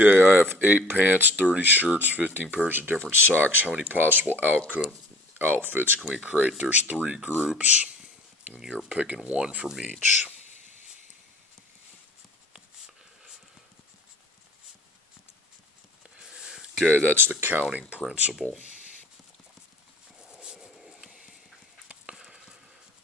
Okay, I have 8 pants, 30 shirts, 15 pairs of different socks. How many possible outfits can we create? There's 3 groups, and you're picking one from each. Okay, that's the counting principle.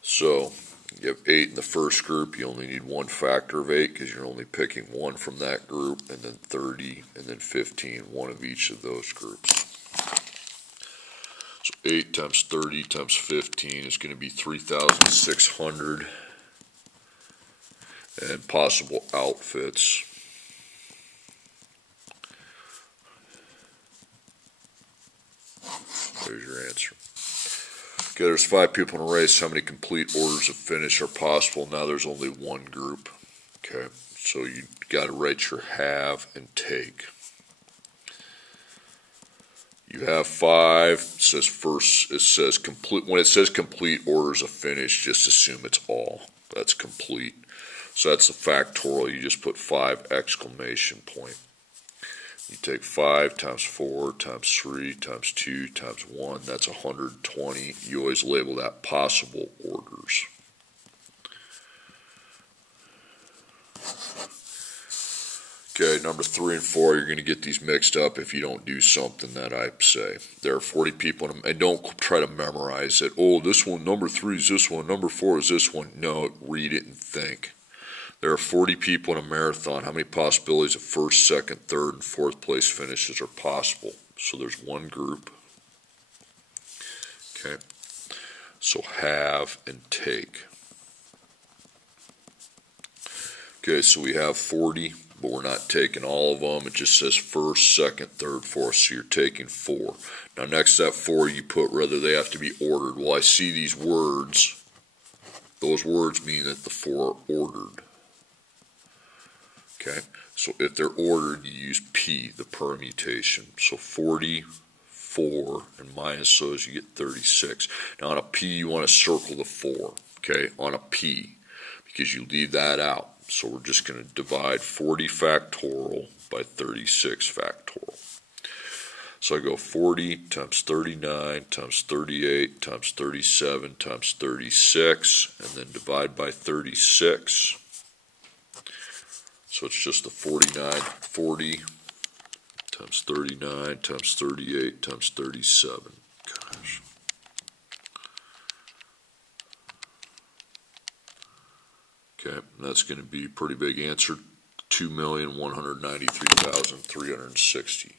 So, you have 8 in the first group, you only need one factor of 8 because you're only picking one from that group, and then 30, and then 15, one of each of those groups. So 8 times 30 times 15 is going to be 3,600, and possible outfits. There's your answer. Okay, there's 5 people in a race. How many complete orders of finish are possible? Now there's only one group. Okay, so you got to write your have and take. You have 5. It says first. It says complete. When it says complete orders of finish, just assume it's all. That's complete. So that's the factorial. You just put 5 exclamation point. You take 5 times 4 times 3 times 2 times 1, that's 120. You always label that possible orders. Okay, number 3 and 4, you're going to get these mixed up if you don't do something that I say. There are 40 people, and don't try to memorize it. Oh, this one, number 3 is this one, number 4 is this one. No, read it and think. There are 40 people in a marathon. How many possibilities of first, second, third, and fourth place finishes are possible? So there's one group. Okay. So have and take. Okay, so we have 40, but we're not taking all of them. It just says first, second, third, fourth. So you're taking 4. Now next to that 4, you put whether they have to be ordered. Well, I see these words. Those words mean that the 4 are ordered. Okay, so if they're ordered, you use P, the permutation. So 44 and minus those, you get 36. Now on a P, you want to circle the 4, okay, on a P, because you leave that out. So we're just going to divide 40 factorial by 36 factorial. So I go 40 times 39 times 38 times 37 times 36, and then divide by 36. So it's just the 40 times 39 times 38 times 37. Gosh. Okay, that's going to be a pretty big answer. 2,193,360.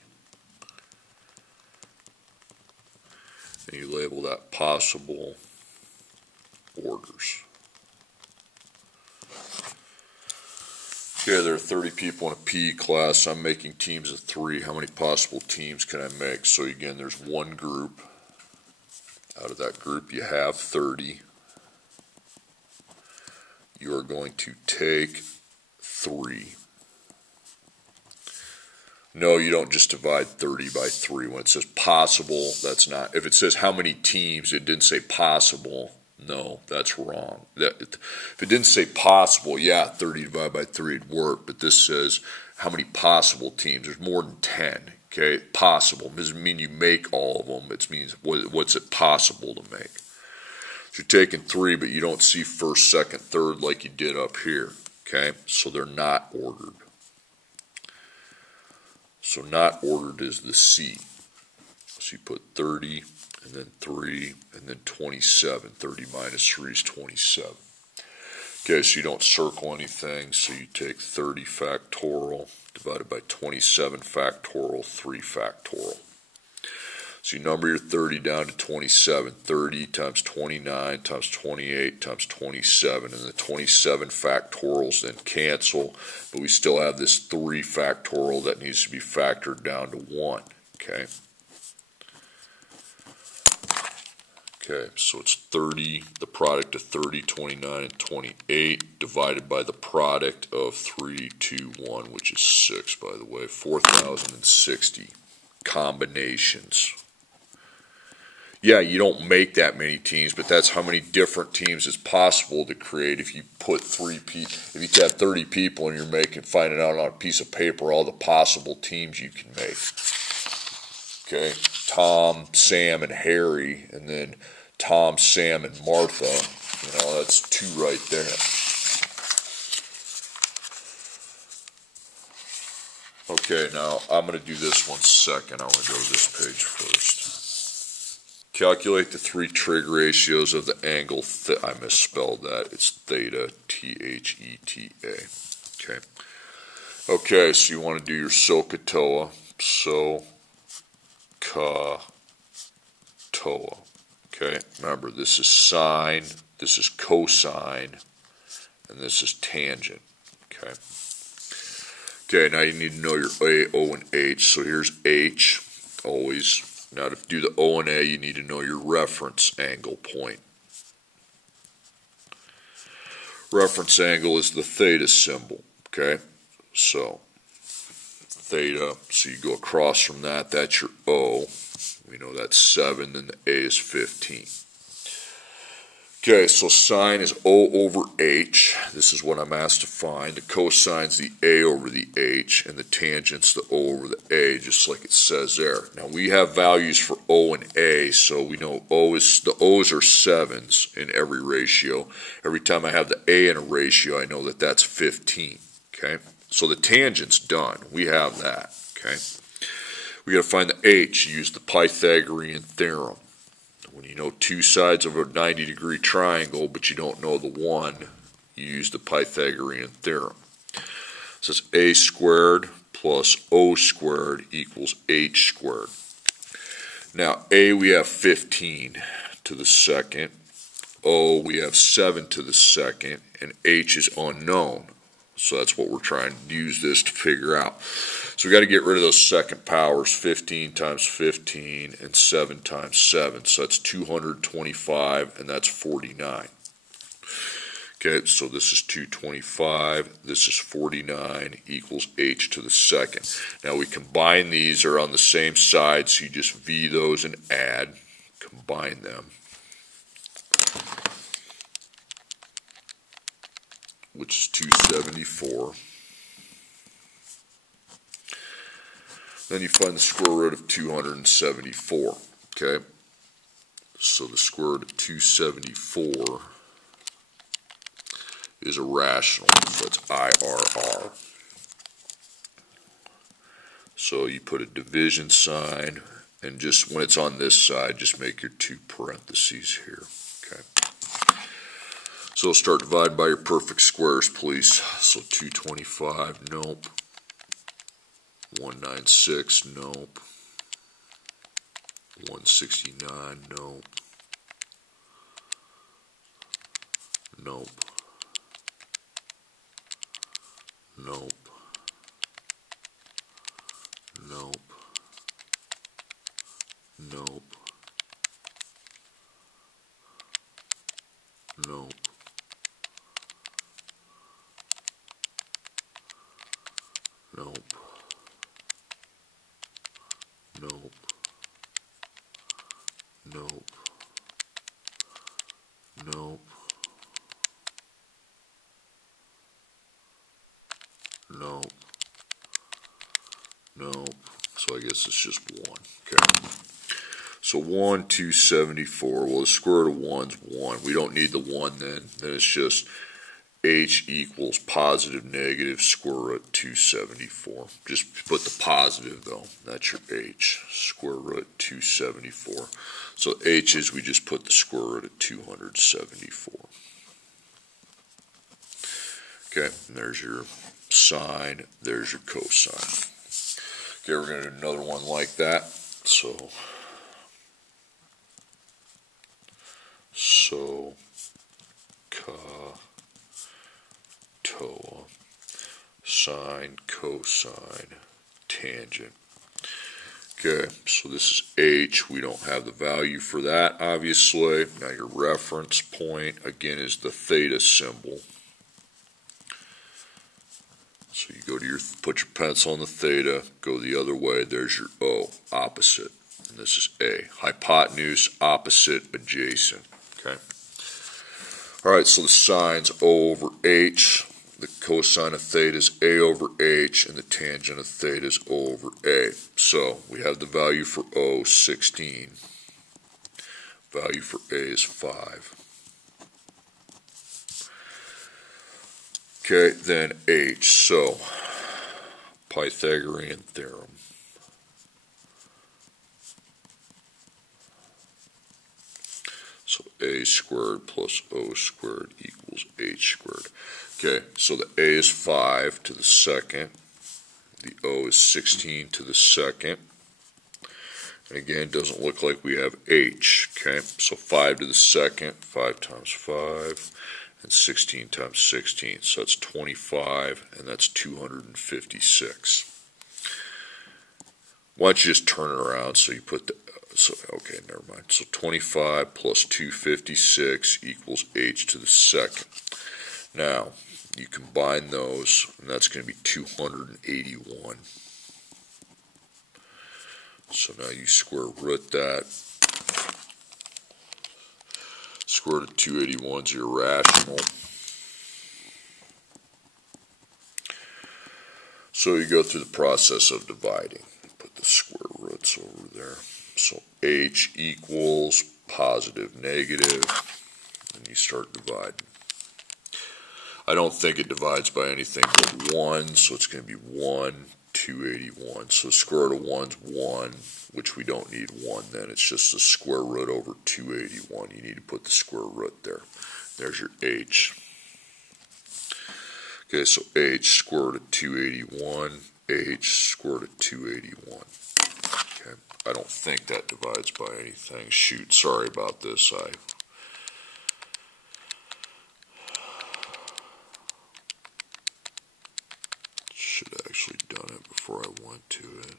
And you label that possible orders. Okay, there are 30 people in a PE class. I'm making teams of 3. How many possible teams can I make? So again, there's one group. Out of that group, you have 30. You are going to take 3. No, you don't just divide 30 by 3. When it says possible, that's not. If it says how many teams, it didn't say possible. No, that's wrong. If it didn't say possible, yeah, 30 divided by 3 would work, but this says how many possible teams. There's more than 10, okay? Possible doesn't mean you make all of them. It means what's it possible to make. So you're taking 3, but you don't see first, second, third like you did up here, okay? So they're not ordered. So not ordered is the C. So you put 30, and then 3, and then 27. 30 minus 3 is 27. Okay, so you don't circle anything, so you take 30 factorial divided by 27 factorial, 3 factorial. So you number your 30 down to 27. 30 times 29 times 28 times 27, and the 27 factorials then cancel, but we still have this 3 factorial that needs to be factored down to 1, okay? Okay, so it's 30, the product of 30, 29, and 28 divided by the product of 3, 2, 1, which is 6, by the way, 4,060 combinations. Yeah, you don't make that many teams, but that's how many different teams is possible to create if you put if you have 30 people and you're finding out on a piece of paper all the possible teams you can make. Okay, Tom, Sam, and Harry, and then Tom, Sam, and Martha. That's 2 right there. Okay, now I'm going to do this one second. I want to go to this page first. Calculate the 3 trig ratios of the angle I misspelled that. It's theta, Theta. Okay. Okay, so you want to do your SOHCAHTOA. SOHCAHTOA. Okay, remember this is sine, this is cosine, and this is tangent. Okay. Okay, now you need to know your A, O, and H. So here's H, always. Now to do the O and A, you need to know your reference angle point. Reference angle is the theta symbol, okay? So theta, so you go across from that, that's your O. We know that's 7, then the A is 15. Okay, so sine is O over H. This is what I'm asked to find. The cosine's the A over the H, and the tangent's the O over the A, just like it says there. Now, we have values for O and A, so we know the O's are 7s in every ratio. Every time I have the A in a ratio, I know that that's 15, okay? So the tangent's done. We have that, okay? We got to find the H. Use the Pythagorean Theorem. When you know 2 sides of a 90-degree triangle, but you don't know the one, you use the Pythagorean Theorem. So it's a squared plus O squared equals H squared. Now, A we have 15 to the second, O we have 7 to the second, and H is unknown. So that's what we're trying to use this to figure out. So we got to get rid of those second powers, 15 times 15 and 7 times 7. So that's 225 and that's 49. Okay, so this is 225, this is 49 equals H to the second. Now we combine these, are on the same side, so you just V those and add, combine them. Which is 274. Then you find the square root of 274. Okay? So the square root of 274 is a rational. So it's IRR. So you put a division sign, and just when it's on this side, just make your 2 parentheses here. Okay? So start dividing by your perfect squares, please. So 225, nope. 196, nope. 169, nope. Nope. Nope. Nope. Nope. Nope. Nope. Nope. Nope. Nope. Nope. Nope. So I guess it's just 1. Okay. So 1, 274. Well, the square root of 1's 1. We don't need the 1 then. Then it's just H equals positive negative square root 274. Just put the positive though. That's your H. Square root 274. So H is, we just put the square root of 274. Okay, and there's your sine, there's your cosine. Okay, we're going to do another one like that. So SOHCAHTOA, sine, cosine, tangent. Okay, so this is H. We don't have the value for that, obviously. Now your reference point, again, is the theta symbol. So you go to put your pencil on the theta, go the other way, there's your O, opposite. and this is A. Hypotenuse, opposite, adjacent. Okay. All right, so the sine's O over H. The cosine of theta is A over H, and the tangent of theta is O over A. So we have the value for O, 16. Value for A is 5. Okay, then H. So Pythagorean Theorem. So A squared plus O squared equals H squared. Okay, so the A is 5 to the second. The O is 16 to the second. And again, it doesn't look like we have H. Okay, so 5 to the second, 5 times 5, and 16 times 16. So that's 25, and that's 256. Why don't you just turn it around so you put the, okay, never mind. So 25 plus 256 equals H to the second. Now, you combine those, and that's going to be 281. So now you square root that. Square root of 281 is irrational. So you go through the process of dividing. Put the square roots over there. So H equals positive, negative, and you start dividing. I don't think it divides by anything but 1, so it's going to be 1, 281. So the square root of 1 is 1, which we don't need 1 then. It's just the square root over 281. You need to put the square root there. There's your H. Okay, so H, square root of 281. H, square root of 281. Okay, I don't think that divides by anything. Shoot, sorry about this. I should have actually done it before I went to it.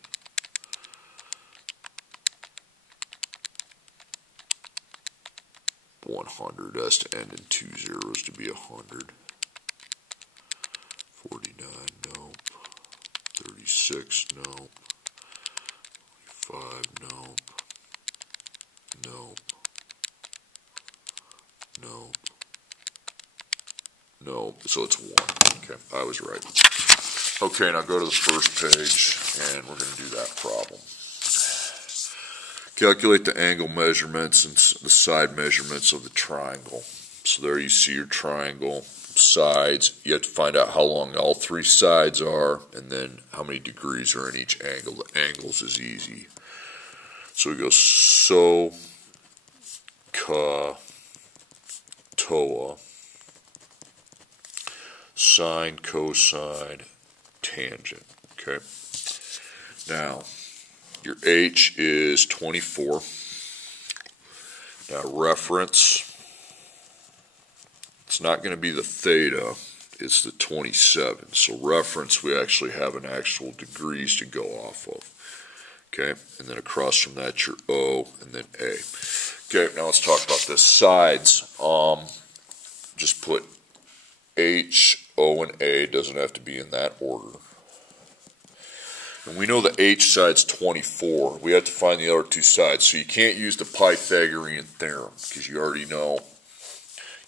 $100 has to end in 2 zeros to be 100. 49, nope. 36, nope. 45, nope. Nope. Nope. Nope. So it's 1. Okay, I was right. Okay, now go to the first page, and we're going to do that problem. Calculate the angle measurements and the side measurements of the triangle. So there you see your triangle, sides. You have to find out how long all 3 sides are, and then how many degrees are in each angle. The angles is easy. So we go so, ka, toa, sine, cosine, tangent. Okay. Now, your H is 24. Now, reference, it's not going to be the theta, it's the 27. So, reference, we actually have an actual degrees to go off of. Okay, and then across from that, your O, and then A. Okay, now let's talk about this. Sides, just put H, O, and A. Doesn't have to be in that order. And we know the H side's 24. We have to find the other 2 sides. So you can't use the Pythagorean Theorem because you already know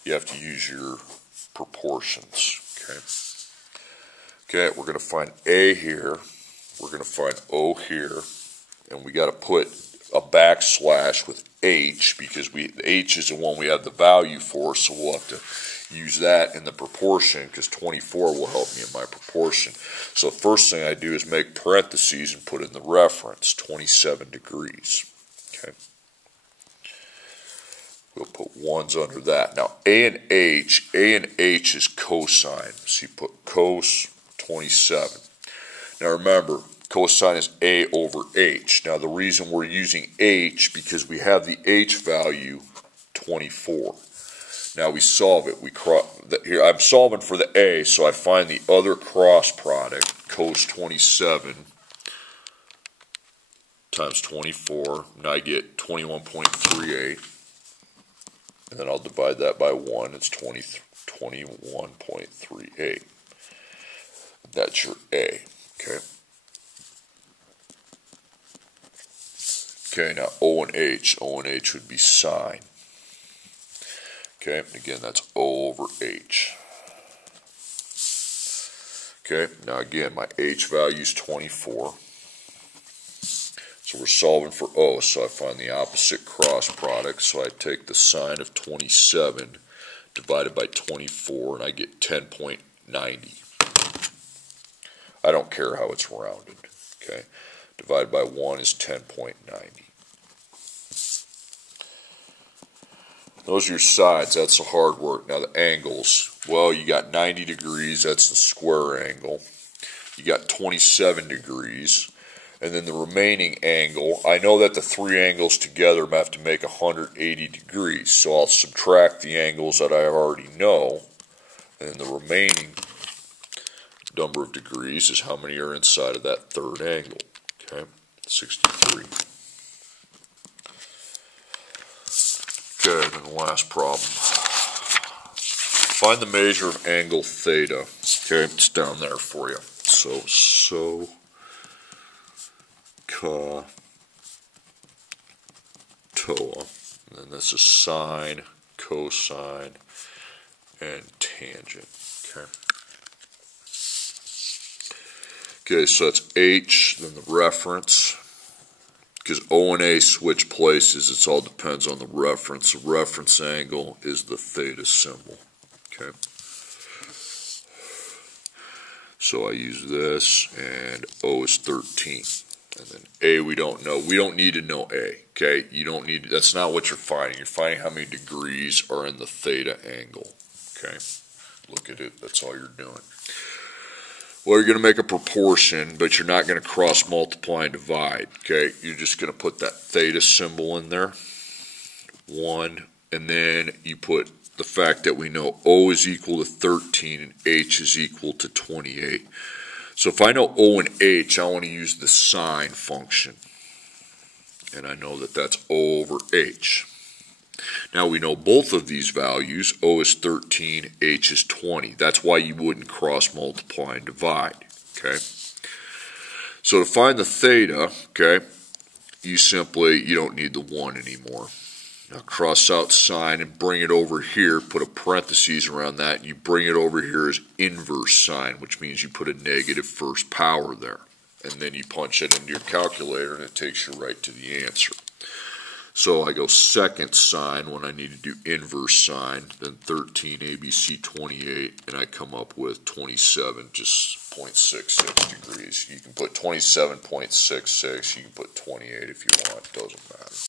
you have to use your proportions. Okay, we're going to find A here. We're going to find O here. And we got to put a backslash with H because H is the one we have the value for, so we'll have to use that in the proportion because 24 will help me in my proportion. So the first thing I do is make parentheses and put in the reference, 27 degrees. Okay. We'll put 1s under that. Now A and H is cosine. So you put cos 27. Now remember, cosine is A over H. Now the reason we're using H because we have the H value 24. Now we solve it. Here I'm solving for the A, so I find the other cross product, cos 27 times 24. Now I get 21.38. And then I'll divide that by 1. It's 21.38. That's your A. Okay. Okay, now O and H. O and H would be sine. Okay, again, that's O over H. Okay, now again, my H value is 24. So we're solving for O, so I find the opposite cross product. So I take the sine of 27 divided by 24, and I get 10.90. I don't care how it's rounded. Okay, divided by 1 is 10.90. Those are your sides. That's the hard work. Now the angles. Well, you got 90 degrees. That's the square angle. You got 27 degrees. And then the remaining angle, I know that the three angles together have to make 180 degrees. So I'll subtract the angles that I already know. And the remaining number of degrees is how many are inside of that third angle. Okay, 63. Okay, then the last problem. Find the measure of angle theta. Okay, it's down there for you. So, ka, toa. And then this is sine, cosine, and tangent. Okay. Okay, so that's H, then the reference. Because O and A switch places, it all depends on the reference. The reference angle is the theta symbol. Okay. So I use this, and O is 13. And then A we don't know. We don't need to know A. Okay. You don't need. That's not what you're finding. You're finding how many degrees are in the theta angle. Okay. Look at it. That's all you're doing. Well, you're going to make a proportion, but you're not going to cross multiply and divide. Okay, you're just going to put that theta symbol in there. 1, and then you put the fact that we know O is equal to 13 and H is equal to 28. So if I know O and H, I want to use the sine function. And I know that that's O over H. Now we know both of these values, O is 13, H is 20. That's why you wouldn't cross multiply and divide, okay? So to find the theta, okay, you don't need the 1 anymore. Now cross out sine and bring it over here, put a parenthesis around that, and you bring it over here as inverse sine, which means you put a negative first power there. And then you punch it into your calculator and it takes you right to the answer. So I go second sine when I need to do inverse sine, then 13 ABC 28, and I come up with 27, just 0.66 degrees. You can put 27.66, you can put 28 if you want, doesn't matter.